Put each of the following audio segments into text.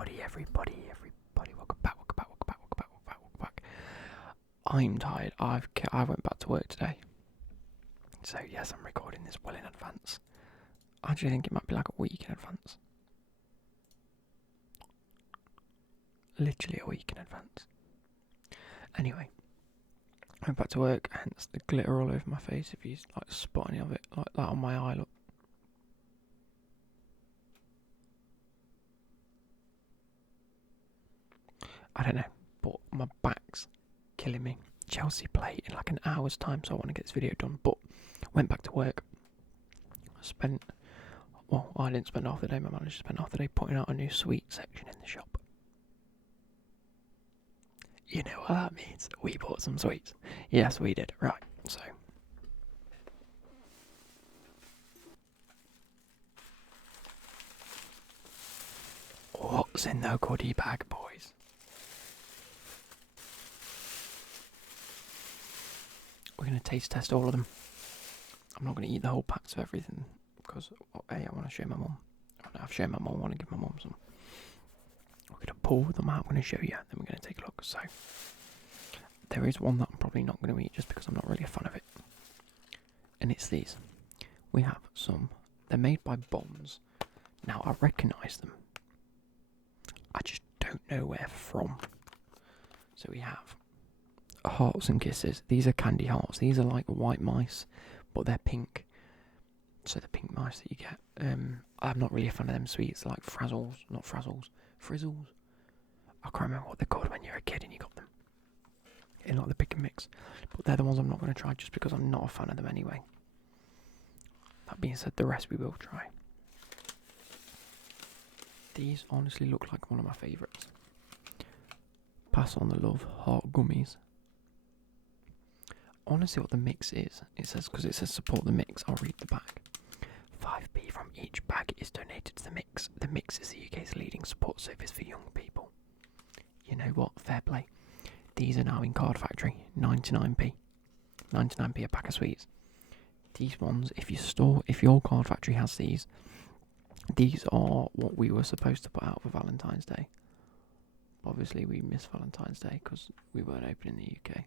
everybody, welcome back. I'm tired. I went back to work today, so yes, I'm recording this well in advance. I actually think it might be like a week in advance, literally a week in advance. Anyway, I went back to work, hence the glitter all over my face. If you like spot any of it, like that on my eye, look. I don't know, but my back's killing me. Chelsea play in like an hour's time, so I want to get this video done. But went back to work. I didn't spend half the day. My manager spent half the day putting out a new sweet section in the shop. You know what that means? We bought some sweets. Yes, we did. Right, so. What's in the goodie bag, boys? We're going to taste test all of them. I'm not going to eat the whole packs of everything because, A, I want to show my mum. I've shown my mum, I want to give my mum some. We're going to pull them out, I'm going to show you, then we're going to take a look. So, there is one that I'm probably not going to eat just because I'm not really a fan of it. And it's these. We have some. They're made by Bombs. Now, I recognise them. I just don't know where from. So we have Hearts and Kisses. These are candy hearts. These are like white mice, but they're pink. So the pink mice that you get. I'm not really a fan of them sweets. They're like Frizzles. I can't remember what they're called when you're a kid and you got them. In like the pick and mix. But they're the ones I'm not going to try just because I'm not a fan of them anyway. That being said, the rest we will try. These honestly look like one of my favourites. Pass on the love, heart gummies. Honestly, what the mix is, it says support the mix. I'll read the back. 5p from each bag is donated to the mix. The mix is the UK's leading support service for young people. You know what? Fair play. These are now in Card Factory. 99p. 99p a pack of sweets. These ones, if your Card Factory has these are what we were supposed to put out for Valentine's Day. Obviously, we missed Valentine's Day because we weren't open in the UK.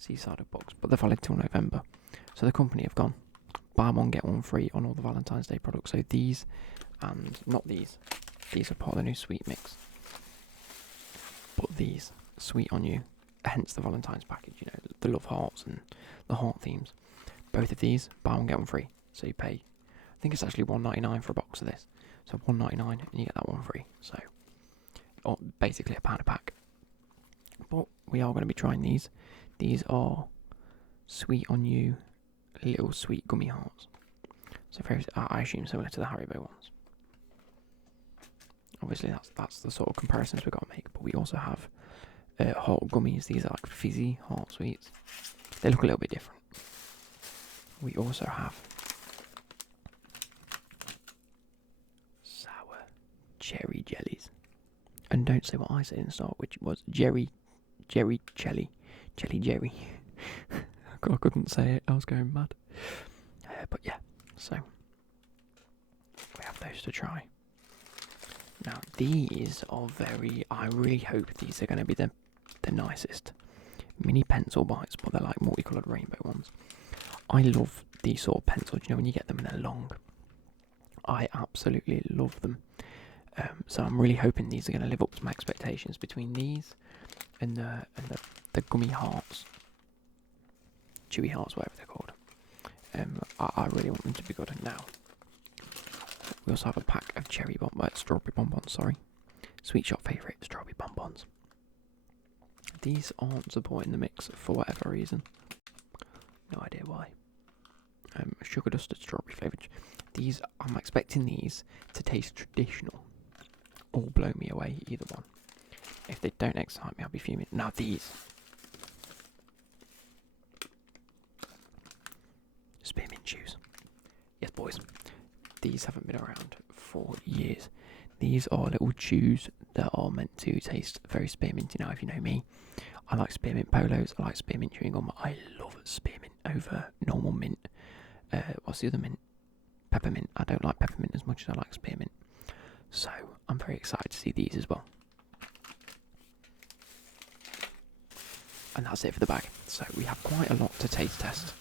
Seaside box, but they're valid till November. So the company have gone buy one get one free on all the Valentine's Day products. So these and not these are part of the new sweet mix. But these sweet on you, hence the Valentine's package. You know, the love hearts and the heart themes. Both of these buy one get one free. So you pay, I think it's actually $1.99 for a box of this. So $1.99 and you get that one free. So basically £1 a pack. But we are going to be trying these. These are sweet on you, little sweet gummy hearts. So I assume similar to the Haribo ones. Obviously, that's the sort of comparisons we've got to make. But we also have heart gummies. These are like fizzy heart sweets. They look a little bit different. We also have sour cherry jellies. And don't say what I said in the start, which was jelly. I couldn't say it, I was going mad. But yeah, so we have those to try. Now these are I really hope these are going to be the nicest. Mini pencil bites, but they're like multicoloured rainbow ones. I love these sort of pencils, you know, when you get them and they're long. I absolutely love them. So I'm really hoping these are going to live up to my expectations. Between these and the gummy hearts, chewy hearts, whatever they're called. I really want them to be good. Now, we also have a pack of strawberry bonbons. Sweet shop favourite strawberry bonbons. These aren't supporting the mix for whatever reason. No idea why. Sugar dusted strawberry flavoured. I'm expecting these to taste traditional or blow me away, either one. If they don't excite me, I'll be fuming. Now these. Spearmint chews. Yes, boys. These haven't been around for years. These are little chews that are meant to taste very spearminty. Now, if you know me, I like spearmint polos. I like spearmint chewing gum. I love spearmint over normal mint. What's the other mint? Peppermint. I don't like peppermint as much as I like spearmint. So I'm I'm very excited to see these as well. And that's it for the bag. So we have quite a lot to taste test.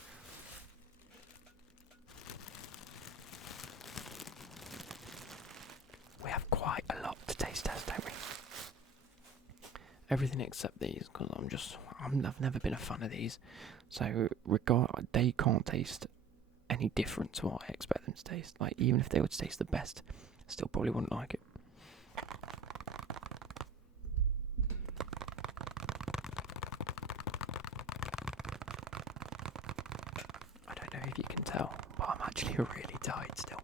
We have quite a lot to taste test, don't we? Everything except these, because I've never been a fan of these. So they can't taste any different to what I expect them to taste. Like, even if they would taste the best, I still probably wouldn't like it. I don't know if you can tell, but I'm actually really tired still.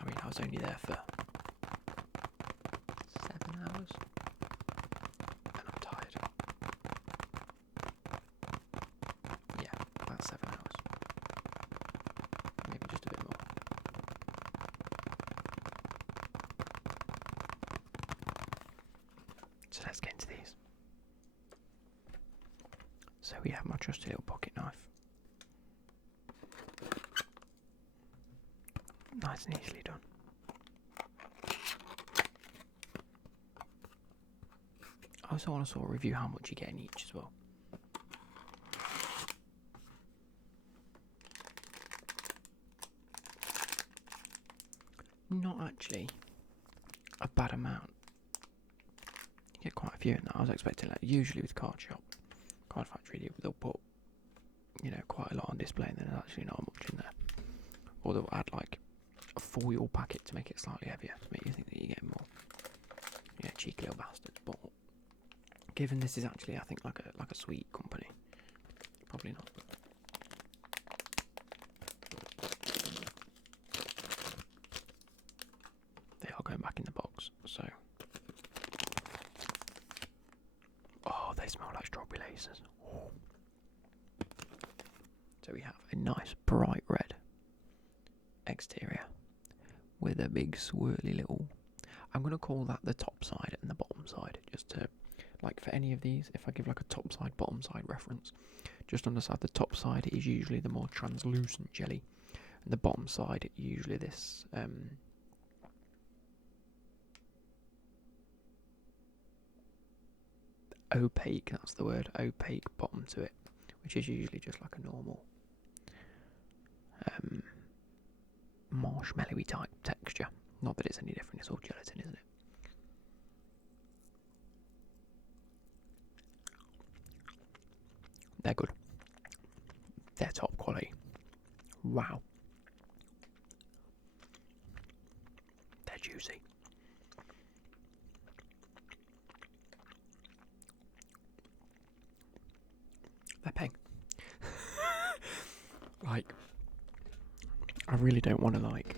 I mean, I was only there for 7 hours, and I'm tired. Yeah, about 7 hours. Maybe just a bit more. So let's get into these. So we have my trusty little pocket knife. Nice and easily done. I also want to sort of review how much you get in each as well. Not actually a bad amount. You get quite a few in that. I was expecting, like, usually with Card Factory, they'll put, quite a lot on display, and then there's actually not much in there. Or they'll add like a foil packet to make it slightly heavier, to make you think that you're getting more. Yeah, cheeky little bastards. But given this is actually, I think, like a sweet company, probably not. They are going back in the box, so. Oh, they smell like strawberry laces. Oh. So we have a nice bright red exterior with a big swirly little. I'm going to call that the top side and the bottom side, just to, like, for any of these, if I give like a top side, bottom side reference, just understand the top side is usually the more translucent jelly, and the bottom side usually this opaque, that's the word, opaque bottom to it, which is usually just like a normal marshmallowy type texture. Not that it's any different, it's all gelatin, isn't it? They're good. They're top quality. Wow. They're juicy. They're pink. Like, I really don't want to, like,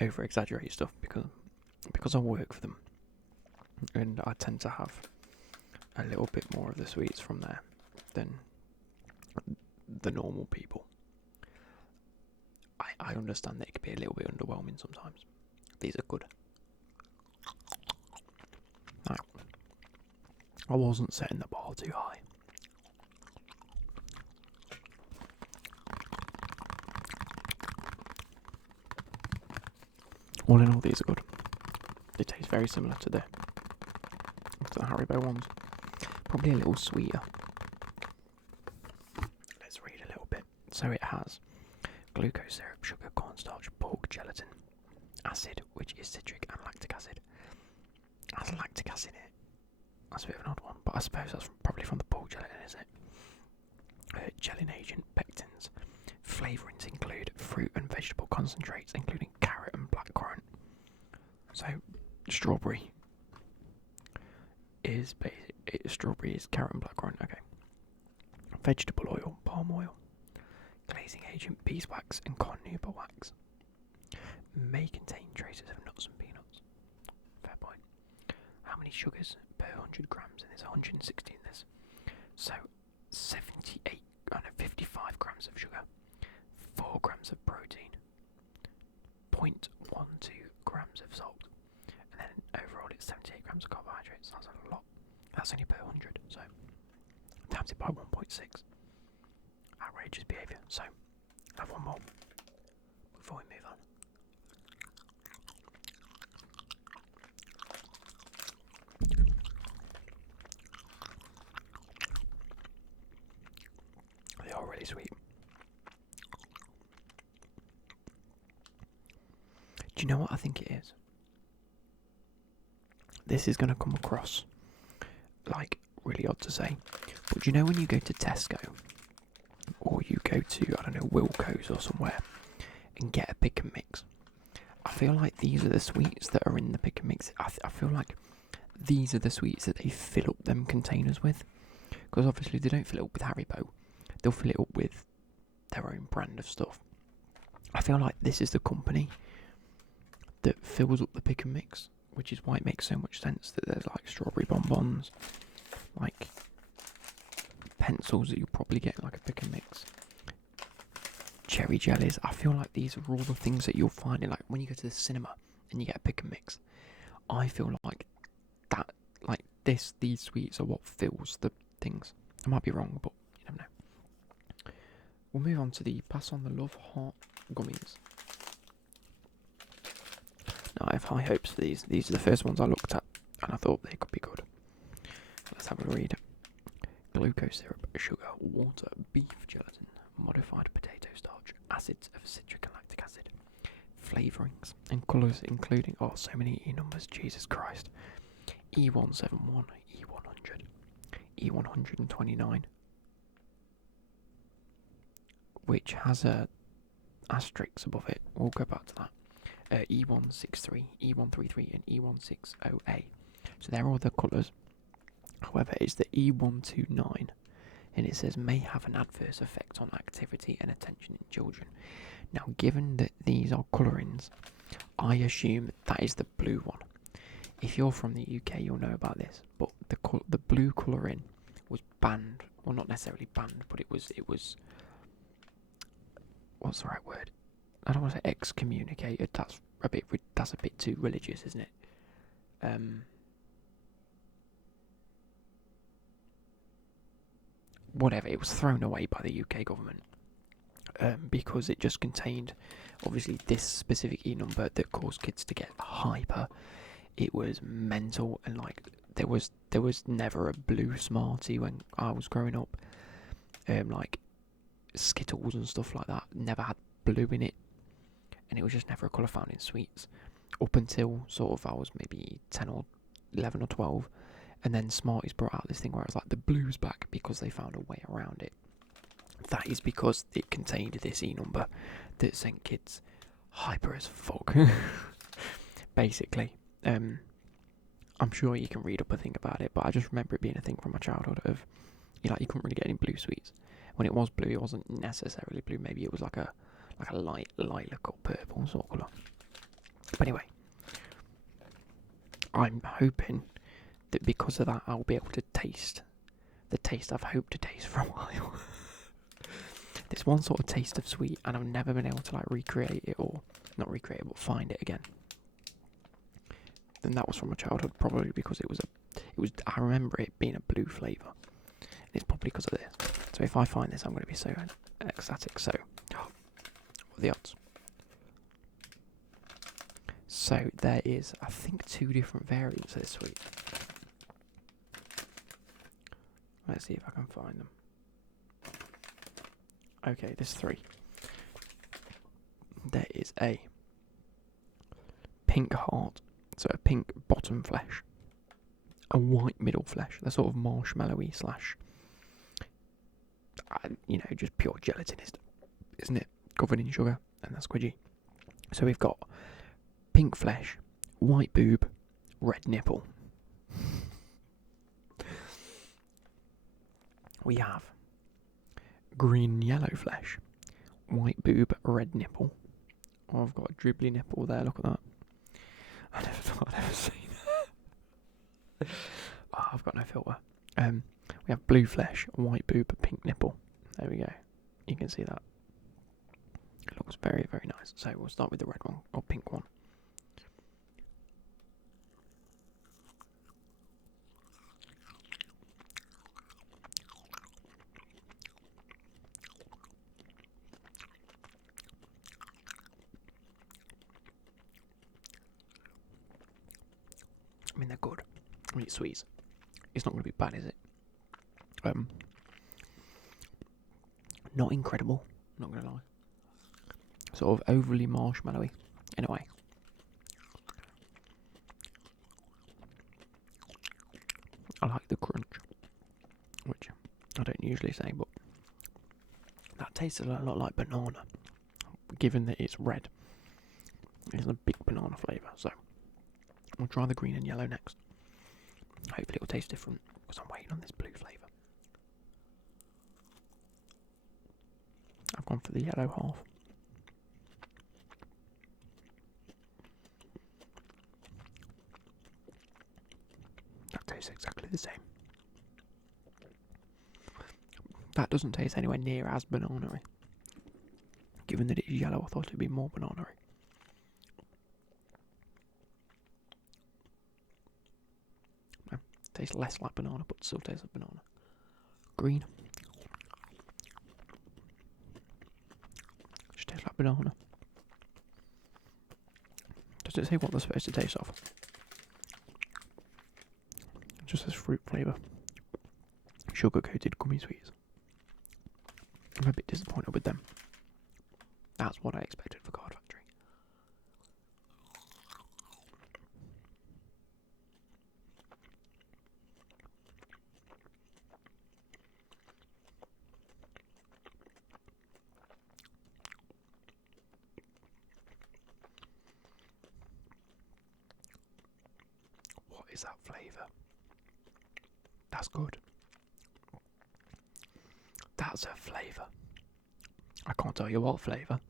over exaggerate stuff because I work for them, and I tend to have a little bit more of the sweets from there than the normal people. I understand that it can be a little bit underwhelming sometimes. These are good. Now, I wasn't setting the bar too high. All in all, these are good. They taste very similar to the Haribo ones. Probably a little sweeter. Let's read a little bit. So it has glucose syrup, sugar, cornstarch, pork, gelatin, acid, which is citric, and lactic acid. It has lactic acid in it. That's a bit of an odd one, but I suppose that's probably from the pork gelatin, isn't it? Gelling agent, pectins. Flavourings include fruit and vegetable concentrates, including carrot and blackcurrant. So, strawberry is carrot and blackcurrant. Okay. Vegetable oil, palm oil, glazing agent, beeswax, and carnauba wax. May contain traces of nuts and peanuts. Fair point. How many sugars per 100 grams in this? 160 in this. So 55 grams of sugar, 4 grams of protein, 0.12 grams of salt, and then overall it's 78 grams of carbohydrates. That's a lot. That's only per 100, so times it by 1.6. Outrageous behaviour. So, have one more before we move on. really sweet. Do you know what I think it is? This is going to come across like really odd to say, but do you know when you go to Tesco or you go to, I don't know, Wilco's or somewhere and get a pick and mix? I feel like these are the sweets that are in the pick and mix. I feel like these are the sweets that they fill up them containers with, because obviously they don't fill it up with Haribo, they'll fill it up with their own brand of stuff. I feel like this is the company that fills up the pick and mix, which is why it makes so much sense that there's like strawberry bonbons, like pencils that you'll probably get like a pick and mix, cherry jellies. I feel like these are all the things that you'll find in, like, when you go to the cinema and you get a pick and mix. I feel like that, like these sweets are what fills the things. I might be wrong, but you never know. We'll move on to the Pass on the Love Heart Gummies. Now, I have high hopes for these. These are the first ones I looked at, and I thought they could be good. Let's have a read. Glucose syrup, sugar, water, beef gelatin, modified potato starch, acids of citric and lactic acid, flavourings, and colours including, oh, so many E numbers, Jesus Christ. E171, E100, E129, which has a asterisk above it. We'll go back to that. E163, E133 and E160A. So they're all the colours. However, it's the E129, and it says may have an adverse effect on activity and attention in children. Now, given that these are colourings, I assume that is the blue one. If you're from the UK, you'll know about this, but the blue colouring was banned. Well, not necessarily banned, but it was what's the right word? I don't want to say excommunicated. That's a bit too religious, isn't it? Whatever. It was thrown away by the UK government because it just contained, obviously, this specific E number that caused kids to get hyper. It was mental, and like there was never a blue Smartie when I was growing up. Like Skittles and stuff like that never had blue in it. And it was just never a colour found in sweets up until sort of I was maybe 10 or 11 or 12, and then Smarties brought out this thing where it was like the blue's back because they found a way around it. That is because it contained this E number that sent kids hyper as fuck. Basically, I'm sure you can read up a thing about it, but I just remember it being a thing from my childhood of, you couldn't really get any blue sweets. When it was blue, it wasn't necessarily blue. Maybe it was like a light lilac or purple sort of colour. But anyway, I'm hoping that because of that, I'll be able to taste the taste I've hoped to taste for a while. There's one sort of taste of sweet, and I've never been able to recreate it, or not recreate it, but find it again. And that was from my childhood, probably because it was. I remember it being a blue flavour. And it's probably because of this. So if I find this, I'm going to be so ecstatic. So, what are the odds? So there is, I think, 2 different variants of this sweet. Let's see if I can find them. Okay, there's 3. There is a pink heart, so a pink bottom flesh, a white middle flesh. They're sort of marshmallowy / just pure gelatin, isn't it? Covered in sugar, and that's squidgy. So we've got pink flesh, white boob, red nipple. We have green and yellow flesh, white boob, red nipple. Oh, I've got a dribbly nipple there, look at that. I never thought I'd ever seen that. Oh, I've got no filter. We have blue flesh, white boob, pink nipple. There we go. You can see that. It looks very, very nice. So we'll start with the red one, or pink one. I mean, they're good. I mean, it's sweet. It's not going to be bad, is it? Not incredible, not gonna lie. Sort of overly marshmallowy. Anyway. I like the crunch, which I don't usually say, but that tastes a lot like banana, given that it's red. It's a big banana flavour, so we'll try the green and yellow next. Hopefully it'll taste different, because I'm waiting on this blue flavour. I've gone for the yellow half. That tastes exactly the same. That doesn't taste anywhere near as banana-y. Given that it's yellow, I thought it'd be more banana-y. No, tastes less like banana, but still tastes like banana. Green. Just tastes like banana. Does it say what they're supposed to taste of? It just says fruit flavour. Sugar-coated gummy sweets. I'm a bit disappointed with them. That's what I expected for Card Factory. What is that flavour? That's good. That's a flavour. I can't tell you what flavour.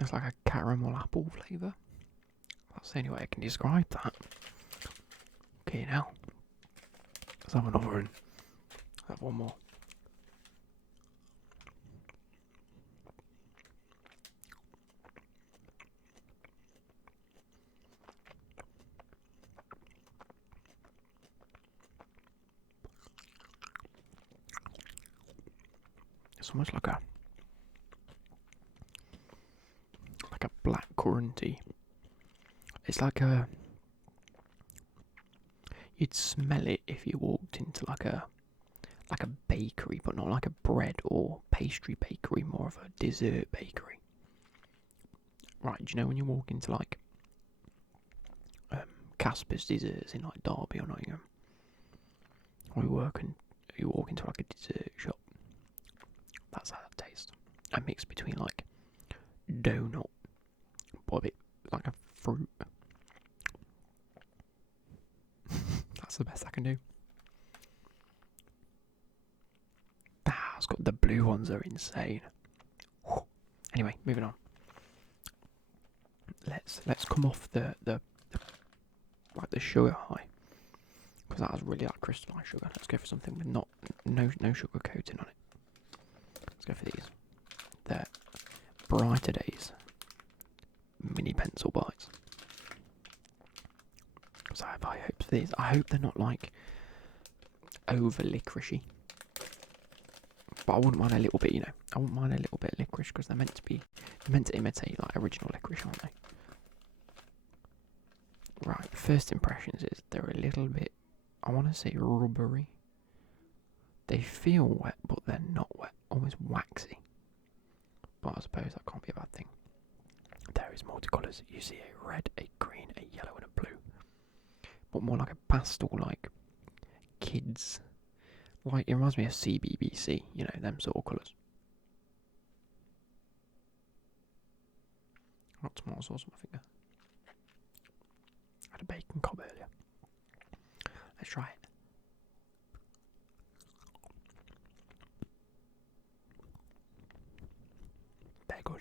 It's like a caramel apple flavour. That's the only way I can describe that. Okay, now. Let's have another and have one more. It's almost like a black curranty. It's like a, you'd smell it if you walked into like a bakery, but not like a bread or pastry bakery, more of a dessert bakery. Right, do you know when you walk into like Casper's Desserts in like Derby or Nottingham, or you walk into like a dessert shop? That's how that tastes. A mix between like donut, but a bit like a fruit. That's the best I can do. It's got the blue ones are insane. Anyway, moving on. Let's come off the sugar high, because that has really like crystallised sugar. Let's go for something with no sugar coating on it. Let's go for these. They're Brighter Days mini pencil bites. So I have high hopes for these. I hope they're not like over licoricey. But I wouldn't mind a little bit, I wouldn't mind a little bit of licorice, because they're meant to imitate like original licorice, aren't they? Right, first impressions is they're a little bit, I want to say rubbery. They feel wet, but they're not wet, almost waxy. But I suppose that can't be a bad thing. There is multicolours. You see a red, a green, a yellow and a blue. But more like a pastel, like kids. Like, it reminds me of CBBC, them sort of colours. Got tomato sauce on my finger. I had a bacon cob earlier. Let's try it. They're good.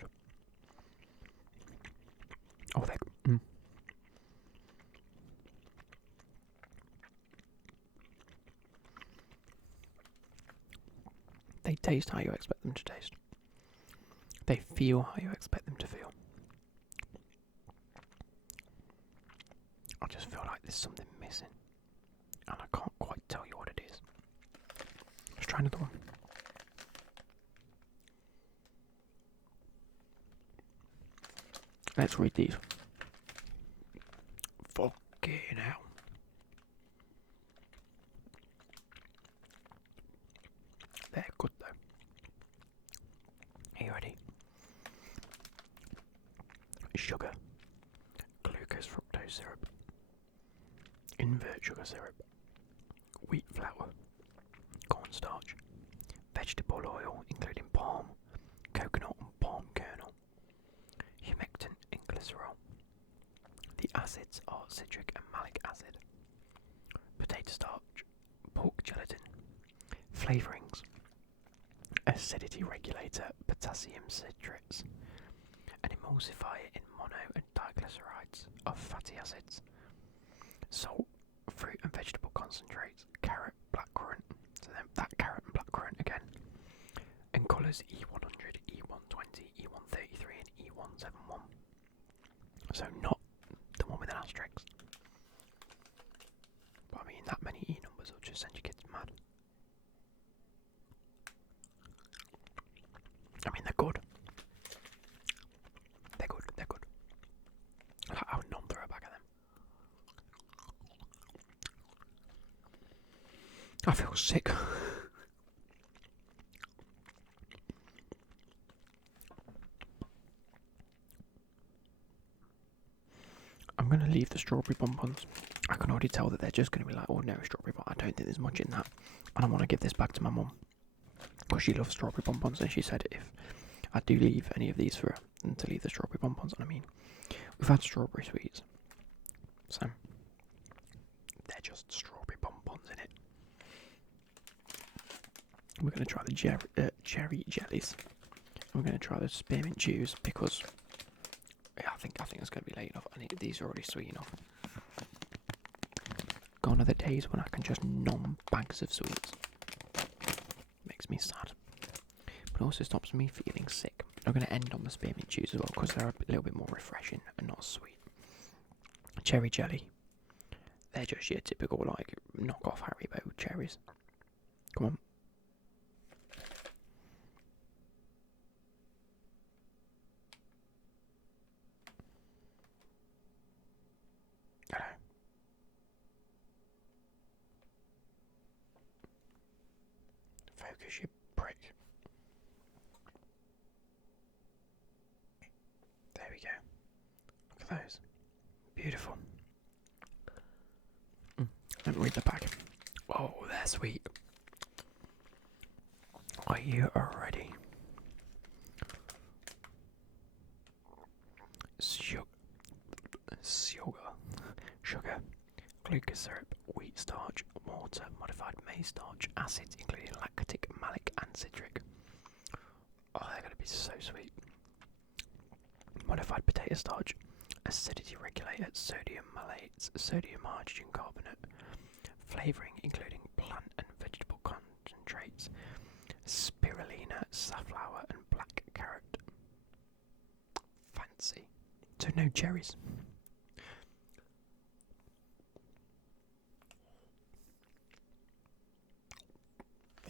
Oh, they're good. They taste how you expect them to taste. They feel how you expect them to feel. I just feel like there's something missing, and I can't quite tell you what it is. Let's try another one. Let's read these. Fucking hell. They're good though. Are you ready? Sugar, glucose fructose syrup, invert sugar syrup, wheat flour, cornstarch, vegetable oil including palm, coconut and palm kernel, humectant and glycerol. The acids are citric and malic acid, potato starch, pork gelatin, flavourings, acidity regulator, potassium citrates, an emulsifier in mono and diglycerides of fatty acids, salt, fruit and vegetable concentrates, carrot, blackcurrant, so then that carrot and blackcurrant again, and colours E100, E120, E133 and E171. So not the one with an asterisk. But I mean, that many E numbers will just send your kids mad. I mean, they're good. They're good, they're good. I would not throw a bag of them. I feel sick. I'm going to leave the strawberry bonbons. I can already tell that they're just going to be like ordinary strawberry, but I don't think there's much in that. And I want to give this back to my mum, because she loves strawberry bonbons, and she said if I do leave any of these for her, then to leave the strawberry bonbons. And I mean, we've had strawberry sweets, so they're just strawberry bonbons in it. We're going to try the cherry jellies. We're going to try the spearmint chews because I think it's going to be late enough. These are already sweet enough. Gone are the days when I can just nom bags of sweets. Makes me sad, but also stops me feeling sick. I'm going to end on the spearmint chews as well because they're a little bit more refreshing and not sweet. Cherry jelly. They're just your typical like knockoff Haribo cherries. Come on. Hello. Focus, you prick. There we go. Look at those. Beautiful. Let me read the back. Oh, they're sweet. Are you ready? Sugar, glucose syrup, wheat starch, water, modified maize starch, acids including lactic, malic and citric. Oh, they're going to be so sweet. Modified potato starch, acidity regulator, sodium malates, sodium hydrogen carbonate, flavouring including plant and vegetable concentrates, spirulina, safflower and black carrot. Fancy. So no cherries.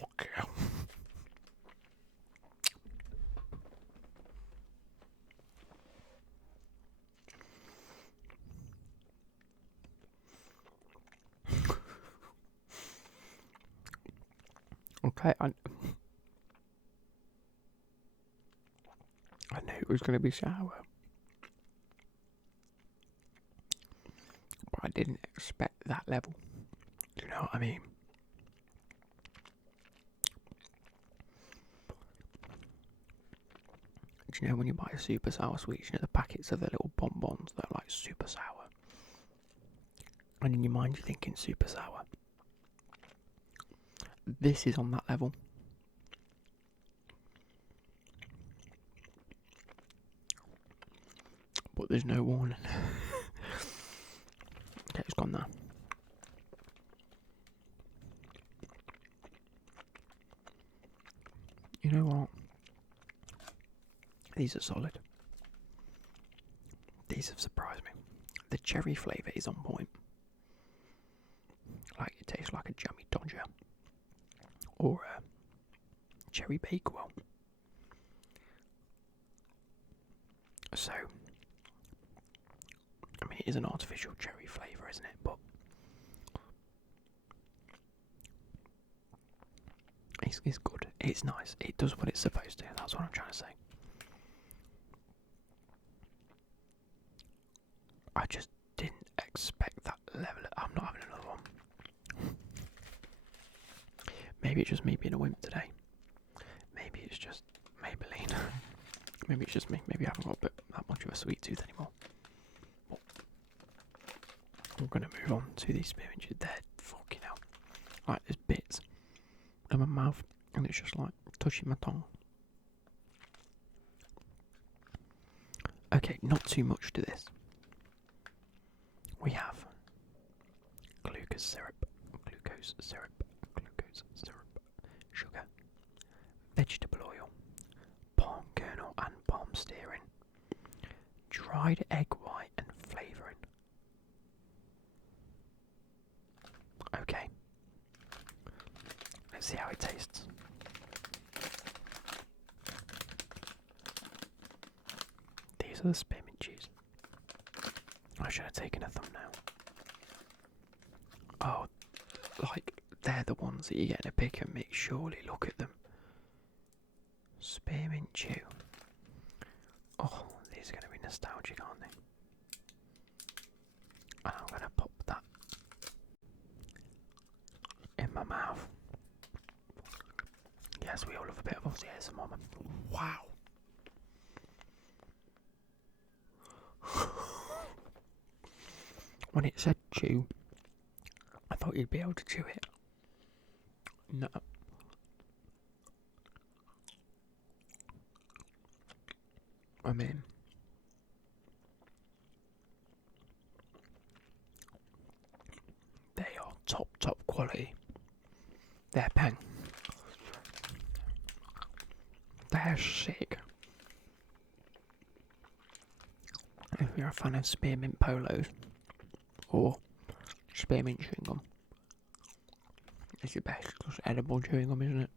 Okay. Okay, I knew it was going to be sour, but I didn't expect that level. Do you know what I mean? Do you know when you buy a super sour sweets, you know the packets of the little bonbons that are like super sour? And in your mind you're thinking super sour. This is on that level. But there's no warning. Okay, it's gone now. You know what? These are solid. These have surprised me. The cherry flavour is on point. Like it tastes like a jammy Dodger or a cherry Bakewell. So it is an artificial cherry flavour, isn't it? But it's good. It's nice. It does what it's supposed to. That's what I'm trying to say. I just didn't expect that level. I'm not having another one. Maybe it's just me being a wimp today. Maybe it's just Maybelline. Maybe it's just me. Maybe I haven't got that much of a sweet tooth anymore. But I'm going to move on to these spearmint. They're fucking hell. Like, there's bits in my mouth and it's just like touching my tongue. Okay, not too much to this. We have glucose syrup, sugar, vegetable oil, palm kernel and palm stearin, dried egg white and flavouring. Okay, let's see how it tastes. These are the spearmint chews. I should have taken a thumbnail. Oh, like, they're the ones that you get in a pick and mix, surely, look at them. Spearmint chew. Oh, these are going to be nostalgic, aren't they? And I'm going to pop that in my mouth. Yes, we all love a bit of Aussie ASMR. Wow. When it said chew, I thought you'd be able to chew it. No. I mean, they are top quality. They're peng. They're sick. If you're a fan of spearmint polos or spearmint chewing gum, it's the best because edible chewing gum, isn't it?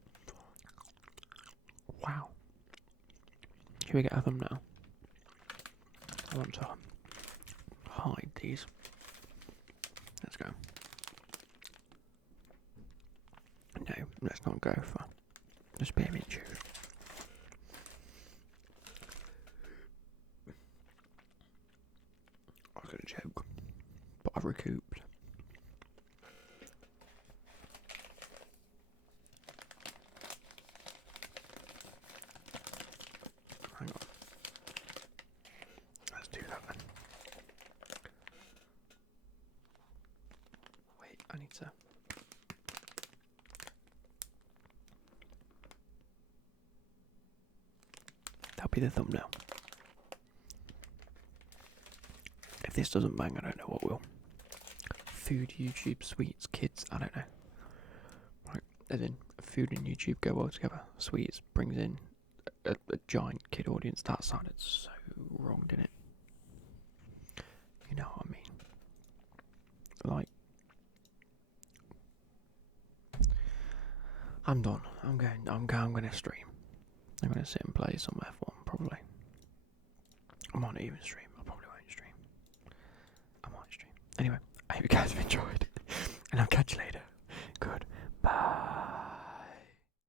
Wow. Should we get a thumbnail? I want to hide these. Let's go. No, let's not go for the spearmint chews. I was going to joke, but I've recouped. Hang on. Let's do that then. Wait, I need to... That'll be the thumbnail. If this doesn't bang, I don't know what will. Food, YouTube, sweets, kids, I don't know. Right, as in, food and YouTube go well together. Sweets brings in a giant kid audience. That sounded so wrong, didn't it? You know what I mean? Like, I'm done. I'm going to stream. I'm going to sit and play some F1 probably. I might not even stream. I probably won't stream. I might stream. Anyway, I hope you guys have enjoyed, and I'll catch you later.